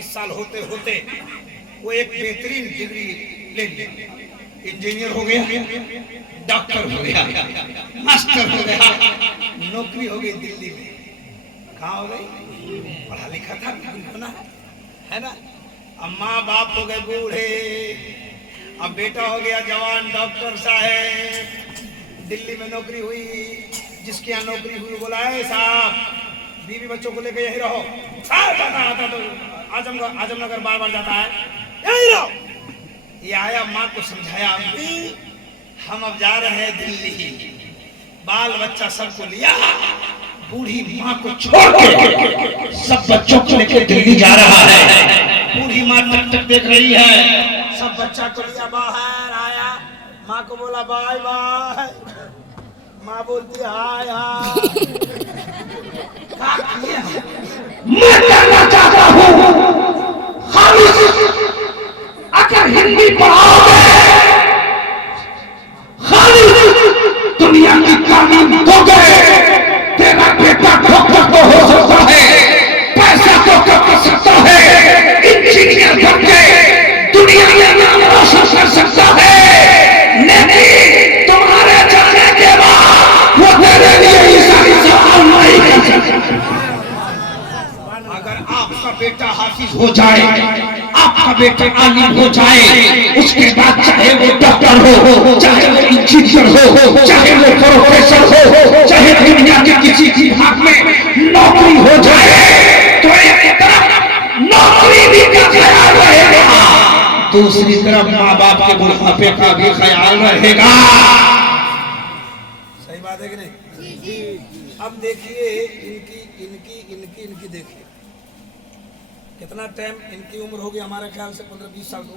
इस साल होते होते वो एक बेहतरीन डिग्री ले ली, इंजीनियर हो गया, डॉक्टर हो गया, मास्टर हो गया, नौकरी हो गई दिल्ली में। कहाँ हो गई? पढ़ा लिखा था, होना है ना। अब माँ बाप हो गए बूढ़े, अब बेटा हो गया जवान डॉक्टर साहब, दिल्ली में नौकरी हुई। जिसके यहाँ नौकरी हुई बोला है साहब बीवी बच्चों को लेकर यही रहो। आता तो आजमनगर बार बार जाता है, यही रहो। ये आया, माँ को समझाया, अम्मी हम अब जा रहे हैं दिल्ली, बाल बच्चा सबको लिया, बूढ़ी माँ को छोड़ के सब बच्चों को लेकर दिल्ली जा रहा है। बूढ़ी माँ तक तक देख रही है, सब बच्चा को लिया बाहर आया, माँ को बोला बाय बाय, माँ बोलती हाय हाय। मैं कहना चाहता हूँ खालिद, अगर हिंदी पढ़ाओगे खालिद दुनिया की कानून हो गए, तेरा बेटा डॉक्टर तो हो सकता है, पैसा तो कर सकता है, इंजीनियर बन के दुनिया में नाम रोशन कर सकता है, लेकिन तुम्हारे जाने के बाद वो तेरे लिए ये सारी सवाल नहीं कर सकता। अगर आपका बेटा हाफिज हो जाए, आपका बेटा आलिम हो जाए, उसके बाद चाहे वो डॉक्टर हो, चाहे वो इंजीनियर हो, चाहे वो प्रोफेसर हो, चाहे दुनिया के किसी विभाग में नौकरी हो जाए, तो एक तरफ नौकरी भी का ख्याल रहेगा, दूसरी तरफ माँ बाप के बुढ़ापे का भी ख्याल रहेगा। सही बात है कि नहीं? अब देखिए इनकी इनकी इनकी इनकी देखिए कितना टाइम इनकी उम्र होगी, हमारे ख्याल से 15-20 साल तो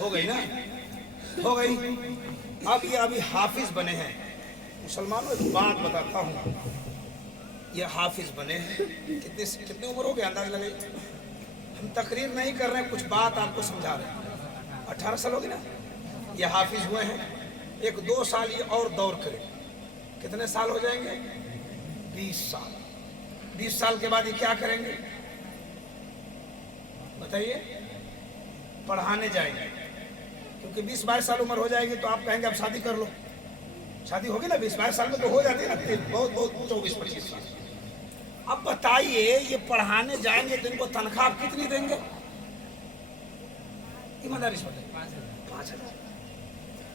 हो गई ना, हो गई। अब ये अभी हाफिज बने हैं। मुसलमानों एक बात बताता हूँ, ये हाफिज बने हैं, कितनी उम्र हो गई अंदाज लगे, हम तकरीर नहीं कर रहे हैं, कुछ बात आपको समझा रहे हैं। 18 साल होगी ना ये हाफिज हुए हैं, 1-2 साल ये और दौर करें, कितने साल हो जाएंगे? 20 साल। 20 साल के बाद ये क्या करेंगे बताइए? पढ़ाने जाएंगे, क्योंकि 20-22 साल उम्र हो जाएगी तो आप कहेंगे अब शादी कर लो। शादी होगी ना 20-22 साल में तो हो जाती है ना, बहुत 24-25 साल। अब बताइए ये पढ़ाने जाएंगे तो इनको तनख्वाह कितनी देंगे? ईमानदारी से बताइए।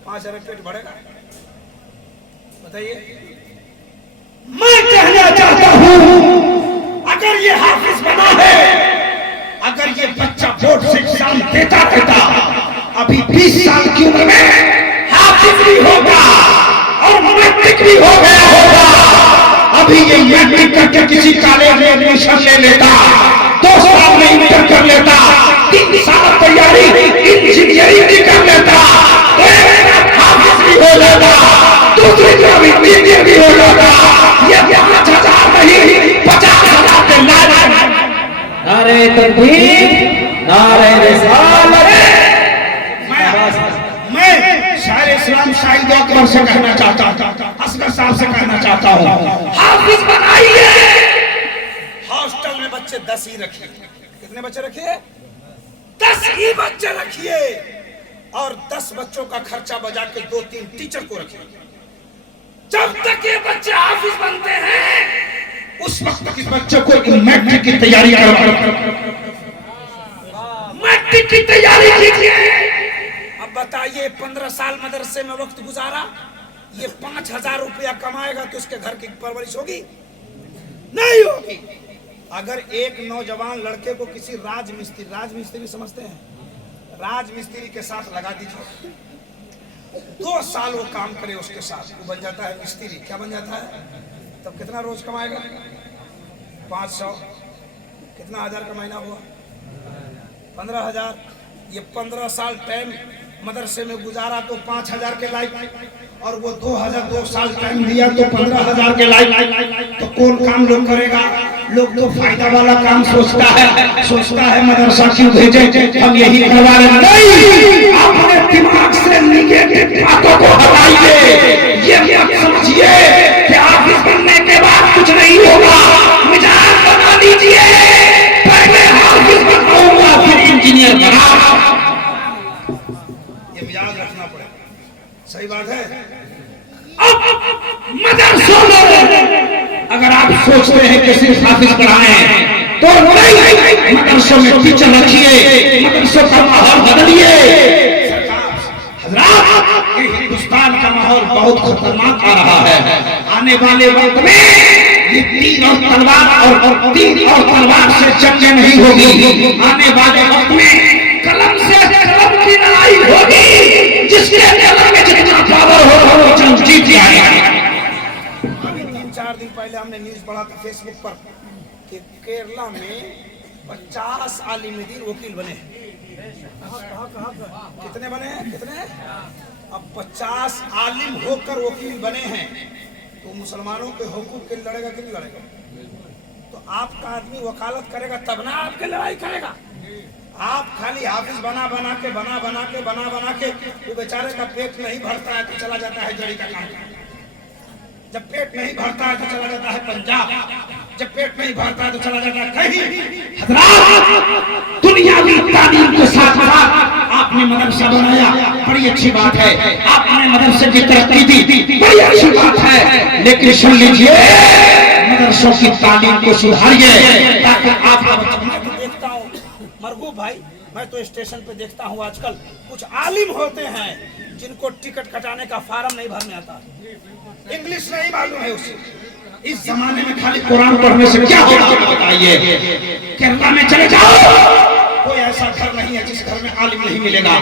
5,000 पेट बढ़ेगा? बताइए। मैं कहना चाहता हूँ अगर ये हाफिज बना है, अगर ये बच्चा बोर्ड से एग्जाम देता रहता, अभी 20 साल की उम्र में हाफिज भी होगा और मैट्रिक भी हो गया होगा। अभी ये मैट्रिक करके किसी कॉलेज में एडमिशन ले लेता, 2 साल में इंटर कर लेता, 3 साल तैयारी इंजीनियरिंग भी कर लेता, तो एक हाफिज भी हो जाता, दूसरी तरफ इंजीनियर भी हो जाता। ये 5,000 नहीं 50,000 के लायक। नारे तकबीर, नारे रिसालत। मैं शायर इस्लाम शाहिद अकबर से कहना चाहता हूँ, असगर साहब से कहना चाहता हूँ, हाफिज बनाइए। हॉस्टल में बच्चे 10 ही रखिए। कितने बच्चे रखिए? 10 ही बच्चे रखिए, और 10 बच्चों का खर्चा बजा के 2-3 टीचर को रखिए। जब तक ये बच्चे हाफिज बनते हैं, उस वक्त तक इस बच्चों को मैट्रिक की तैयारी करवाओ, मैट्रिक की तैयारी कीजिए। अब बताइए 15 साल मदरसे में वक्त गुजारा, ये 5,000 रुपया कमाएगा तो उसके घर की परवरिश होगी? नहीं होगी। अगर एक नौजवान लड़के को किसी राजमिस्त्री समझते हैं, राजमिस्त्री के साथ लगा दीजिए, 2 साल वो काम करे उसके साथ, वो बन जाता है मिस्त्री। क्या बन जाता है? तब कितना रोज कमाएगा? 500। कितना हज़ार का महीना हुआ? 15,000। ये 15 साल टाइम मदरसे में गुजारा तो 5,000 के लायक, और वो 2 साल टाइम दिया तो 15,000 के लायक। तो कौन काम लोग करेगा? लोग तो फायदा वाला काम सोचता है मदरसा क्यों भेजे, हम यही करवा रहे। नहीं, अपने दिमाग से निगेटिव बातों को हटाइए। ये मत समझिए कि हाफिज बनने के बाद कुछ नहीं होगा। मिजाज बना लीजिए, पहले हाफिज सही बात है। अब मदरसों में अगर आप सोचते हैं कि सिर्फ हाफिज पढ़ाएं तो नहीं, मदरसों में टीचर रखिए, मदरसों का माहौल बदलिए। हजरात, ये हिंदुस्तान का माहौल बहुत खतरनाक आ रहा है। आने वाले वक्त में ये तीर और तलवार से जंग नहीं होगी। आने वाले वक्त में कलम से कलम की लड़ाई होगी। जिसके कलम में जितना पावर हो वो जंग जीत जाएगा। अभी 3-4 दिन पहले हमने न्यूज पढ़ा था फेसबुक पर कि केरला में 50 आलिम दीन वकील बने। कितने बने हैं? कितने? अब 50 आलिम होकर वकील बने हैं। तो मुसलमानों के हुकूक के लड़ेगा कि नहीं लड़ेगा? तो आपका आदमी वकालत करेगा तब ना आपके लड़ाई करेगा। आप खाली हाफिज बना बना के वो बेचारे का पेट नहीं भरता है तो चला जाता है जड़ी का काम। जब पेट नहीं भरता है तो चला जाता है पंजाब, जब पेट नहीं भरता है तो चला जाता है कहीं। हजरात, दुनियावी तालीम के साथ साथ आपने मदरसा बनाया, बड़ी अच्छी बात है। आपने मदरसे की तरक्की दी, बड़ी अच्छी बात है। लेकिन सुन लीजिए, मदरसों की तालीम को सुधारिए ताकि आप। मैं तो देखता हूँ मरगूब भाई, मैं तो स्टेशन पे देखता हूँ आजकल कुछ आलिम होते हैं जिनको टिकट कटाने का फार्म नहीं भरने आता, इंग्लिश नहीं मालूम है उसे। इस जमाने में खाली कुरान पढ़ने से क्या होगा बताइए? केरला में चले जाओ, कोई ऐसा घर नहीं है जिस घर में आलिम नहीं मिलेगा।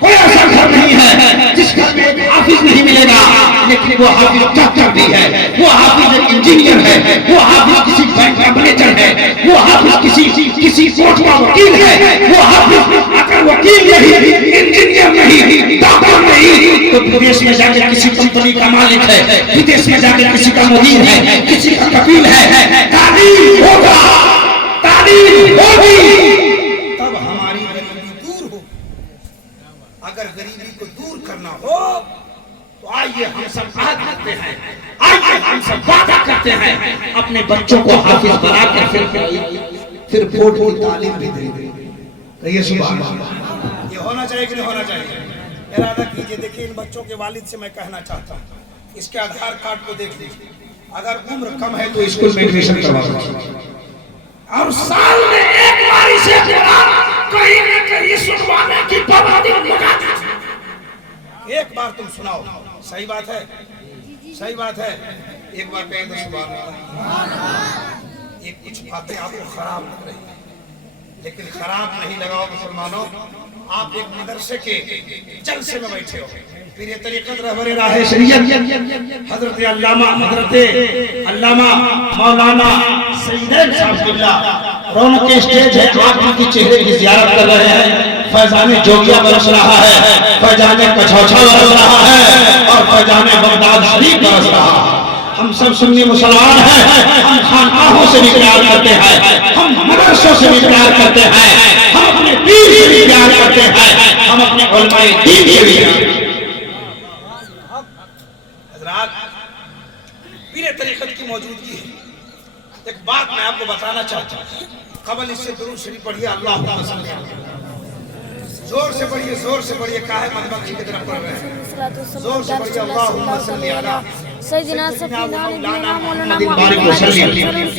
कोई ऐसा घर नहीं है जिस घर में एक हाफिज नहीं मिलेगा। लेकिन वो हाफिज डॉक्टर भी है, वो हाफिज एक इंजीनियर है, वो हाफिज किसी बैंक का मैनेजर है, वो हाफिज किसी कोर्ट का वकील है। वो हाफिज अगर वकील नहीं, इंजीनियर नहीं, डॉक्टर नहीं तो विदेश में जाके किसी कंपनी का मालिक है, विदेश में जाके किसी का मुदीर है, किसी का कफील है। तालीम होगा, तालीम होगी, तब हमारी गरीबी दूर हो। अगर गरीबी को दूर करना हो तो आइए हम सब बात करते हैं, आइए हम सब वादा करते हैं अपने बच्चों को हाफिज बनाकर फिर बोर्ड की तालीम भी देंगे। कहिए सुभान अल्लाह। ये होना चाहिए कि नहीं होना चाहिए? इरादा कीजिए। देखिए, इन बच्चों के वालिद से मैं कहना चाहता हूँ, इसके आधार कार्ड को देख लीजिए। अगर उम्र कम है तो स्कूल में एडमिशन करवा दो और साल में एक बार इसे कहीं न कहीं सुनवाने की पाबंदी लगा दो। एक बार तुम सुनाओ। सही बात है, सही बात है। एक बार कहें तो सुभान अल्लाह। ये कुछ बातें आपको खराब लग रही है, लेकिन खराब नहीं लगाओ मुसलमानों। आप एक मदरसे के जलसे में बैठे हो, फिर ये तरीक़त रहबरे राहे शरीयत हजरत अल्लामा मौलाना सईद साहब किबला रौनक के स्टेज है, आप उनके चेहरे की ज़ियारत कर रहे हैं। फैजान जोगिया बरस रहा है, फैजान कछौछा बरस रहा है और फैजान बगदाद शरीफ बरस रहा है। हम सब सुन्नी मुसलमान हैं, हम खानकाहों से भी प्यार करते हैं, हम मदरसों से भी प्यार करते हैं, हम अपने पीर से भी प्यार करते हैं, हम अपने उलमाए दीन से भी प्यार करते हैं। हजरात, पीरे तरीक़त की मौजूदगी है। एक बात मैं आपको बताना चाहता हूँ, कबल इससे दुरूद शरीफ पढ़िए। अल्लाहुम्मा सल्ली अलैहि। जोर से पढ़िए, जोर से पढ़िए। काहे मधुमक्खी की तरफ पढ़ रहे हैं? जोर से पढ़िए। अल्लाहुम्मा सल्ली अला सैयदना सफीना नबीना मौलाना बारिक वसल्लम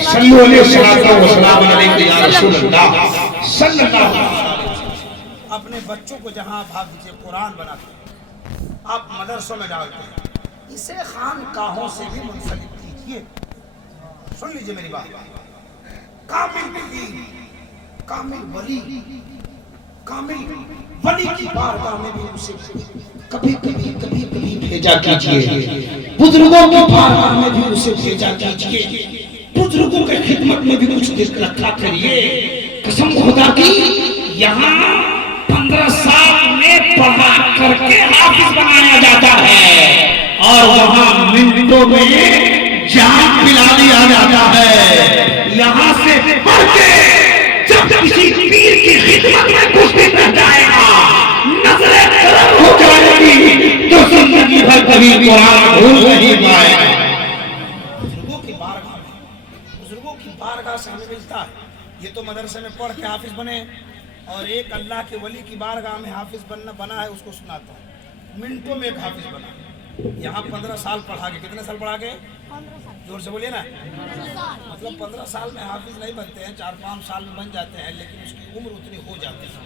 सल्लल्लाहु अलैहि वसल्लम या रसूल अल्लाह सल्लल्लाहु अलैहि वसल्लम। अपने बच्चों को जहाँ आप हाफिज़ कुरान बनाते हैं, आप मदरसों में डालते हैं, इसे खानकाहों से भी मुंसलिक कीजिए। सुन लीजिए मेरी बात। कामिल पीर, कामिल वली की बारगाह में भी उसे कभी कभी भेजा कीजिए। बुजुर्गों की बारगाह में भी उसे भेजा कीजिए। बुजुर्गों के खिदमत में भी कुछ दिन रखा करिए। कसम खुदा की, यहाँ 15 साल में पढ़ा करके हाफिज बनाया जाता है और वहाँ मिनटों में जान पिला दिया जाता है। यहाँ से पढ़ के जब किसी पीर की खिदमत में कुछ दिन रह जाएगा, नजरें खराब हो जाएगी तो जिंदगी भर कभी कुरान भूल नहीं पाएगा। बुजुर्गों की बारगाह से हमें मिलता है। ये तो मदरसे में पढ़ के हाफिज बने, और एक अल्लाह के वली की बारगाह में हाफिज बना है, उसको सुनाता हूँ। मिनटों में एक हाफिज बना। यहाँ 15 साल पढ़ा के, कितने साल पढ़ा के? 15 साल। जोर से बोलिए ना। मतलब 15 साल में हाफिज नहीं बनते हैं, 4-5 साल में बन जाते हैं, लेकिन उसकी उम्र उतनी हो जाती है।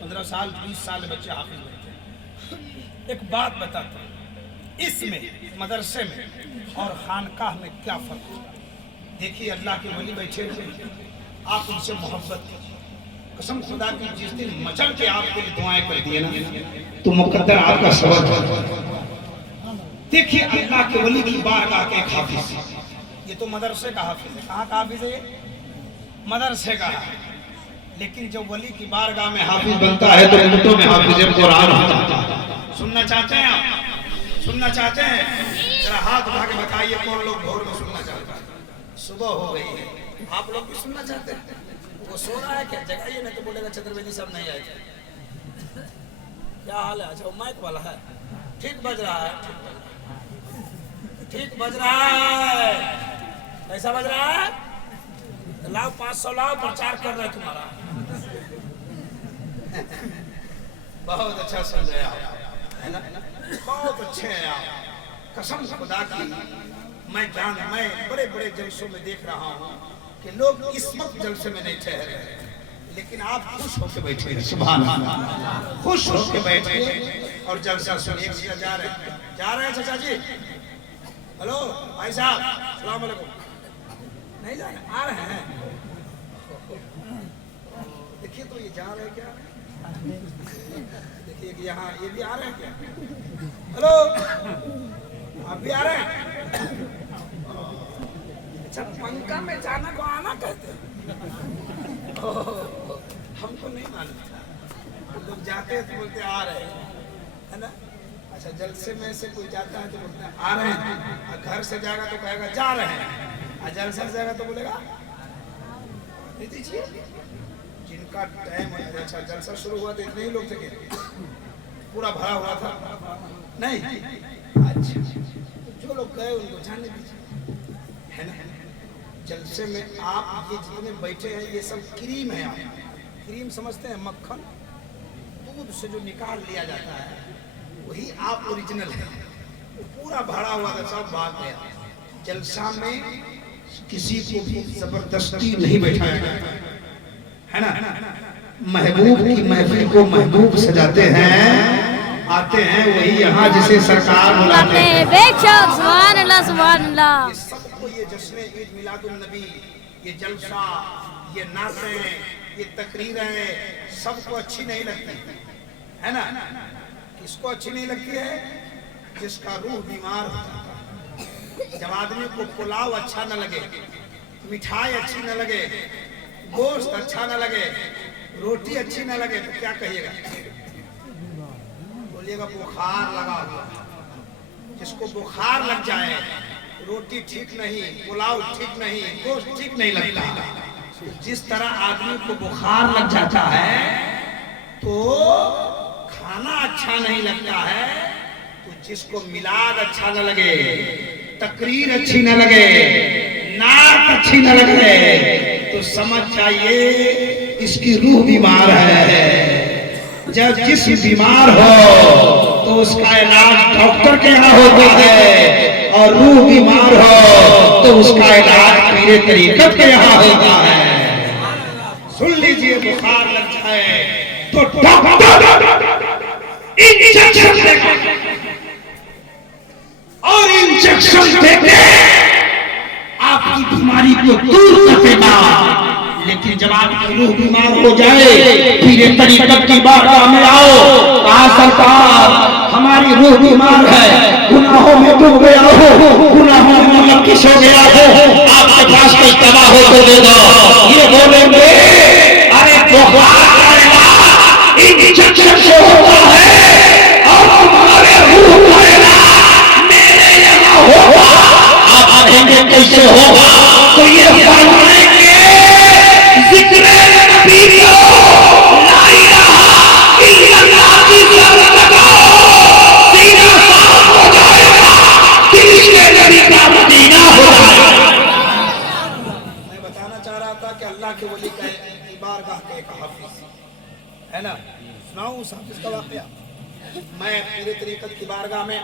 15 साल 20 साल में बच्चे हाफिज बनते हैं। एक बात बताता हूँ, इसमें मदरसे में और खानकाह में क्या फर्क है। देखिए अल्लाह के वली बैठे हुए, आप उनसे मोहब्बत कीजिए। कसम खुदा की, जिस दिन मचल के आपके लिए दुआएं कर दिए ना, तो मुकद्दर आपका सबब है। देखिए अल्लाह के वली की बारगाह के एक हाफिज, ये तो मदरसे का हाफिज है। कहाँ का हाफिज है? मदरसे का है। लेकिन जब वली की बारगाह में हाफिज बनता है तो मिनटों में हाफिज कुरान होता है। सुनना चाहते हैं आप? सुनना चाहते हैं? जरा हाथ उठा के बताइए कौन लोग भोर में सुनना चाहते हैं। सुबह हो गई है, आप लोग भी सुनना चाहते हैं? वो सो रहा है क्या? जगाइए, नहीं तो बोलेगा चतुर्वेदी सब नहीं आए थे। क्या हाल है? अच्छा माइक वाला है, ठीक बज रहा है, ठीक बज रहा है। कैसा बज रहा है? लाओ 500 लाओ, प्रचार कर रहे तुम्हारा। बहुत अच्छा सुन रहे आप, है ना? बहुत अच्छे हैं आप। कसम खुदा की, मैं बड़े बड़े जलसों में देख रहा हूँ कि लोग इस वक्त जलसे में नहीं ठहरे, लेकिन आप खुश होकर बैठे हैं। सुभान अल्लाह, खुश होकर बैठे और जलसा सुनिए। जा रहे हैं चाचा जी। हेलो भाई साहब, सलाम अलैकुम। नहीं जा रहे? आ रहे हैं। देखिए तो ये जा रहे हैं क्या? देखिए कि यहाँ ये भी आ रहे हैं क्या? हेलो, आप भी आ रहे हैं? अच्छा, पंखा में जाना को आना कहते हैं। हमको नहीं मालूम था। लोग जाते हैं तो बोलते आ रहे हैं, है ना? अच्छा, जलसे में से कोई जाता है तो बोलते हैं आ रहे हैं। घर से जाएगा तो कहेगा जा रहे हैं, और जलसे से जाएगा तो बोलेगा नहीं दीजिए। जिनका टाइम है, अच्छा जलसा शुरू हुआ तो इतने ही लोग थे क्या? पूरा भरा हुआ था? नहीं। अच्छा, जो लोग गए उनको जाने दीजिए, है ना? जलसे में आप ये जितने बैठे हैं ये सब क्रीम है। आप क्रीम समझते हैं? मक्खन दूध से जो निकाल लिया जाता है वही आप ओरिजिनल है। वो पूरा भरा हुआ था, सब भाग गया। जलसा में किसी को भी जबरदस्ती नहीं बैठाया गया, है ना? महबूब की महफिल को महबूब सजाते हैं, आते हैं वही यहाँ जिसे सरकार बुलाते हैं। बेशक, सुभान अल्लाह, सुभान अल्लाह। सबको ये जश्न ईद मिलादुन नबी, ये जलसा, ये नातें, ये तकरीरें सबको अच्छी नहीं लगती, है ना? किसको अच्छी नहीं लगती है? जिसका रूह बीमार होता है। जब आदमी को पुलाव अच्छा न लगे, मिठाई अच्छी न लगे, गोश्त अच्छा न लगे, रोटी अच्छी न लगे, तो क्या कहिएगा? बोलिएगा बुखार लगा हुआ। जिसको बुखार लग जाए, रोटी ठीक नहीं, पुलाव ठीक नहीं, गोश्त ठीक नहीं लगता। जिस तरह आदमी को बुखार लग जाता है तो खाना अच्छा नहीं लगता है, तो जिसको मिलाद अच्छा न लगे, तकरीर अच्छी न लगे, नात अच्छी न लगे, तो समझ जाइए इसकी रूह बीमार है। जब जिस्म बीमार हो तो उसका इलाज डॉक्टर के यहाँ होता है, और रूह बीमार हो तो उसका इलाज पीरे तरीकत के यहाँ होता है। सुन लीजिए, बुखार लग जाए तो डॉक्टर इंजेक्शन देगा, और इंजेक्शन देके आपकी बीमारी को दूर कर देगा। लेकिन जब आपकी रूह बीमार हो जाए, फिर तरीकत की बारगाह में आओ, कहा सरकार हमारी रूह बीमार है, गुनाहों में डूब गया हो, गुनाहों में मुलक्किस हो गया हो, आपके पास कोई दवा हो तो दे दो। ये बोलेंगे अरे बुखार का इलाज इंजेक्शन से होता है, और तुम्हारे रूह का इलाज मेरे यहाँ होगा। आप कहेंगे कैसे होगा? तो ये फरमाएंगे जिक्र नबी को ला इलाहा इल्लल्लाह की शर्त लगाओ, सीना साफ हो जाएगा, दिल के नबी का मदीना हो जाएगा। मैं बताना चाह रहा था कि अल्लाह के वली का बारगाह का एक हाफिज है ना, सुनाऊं उस हाफिज का वाकया? मैं पूरे तरीकत की बारगाह में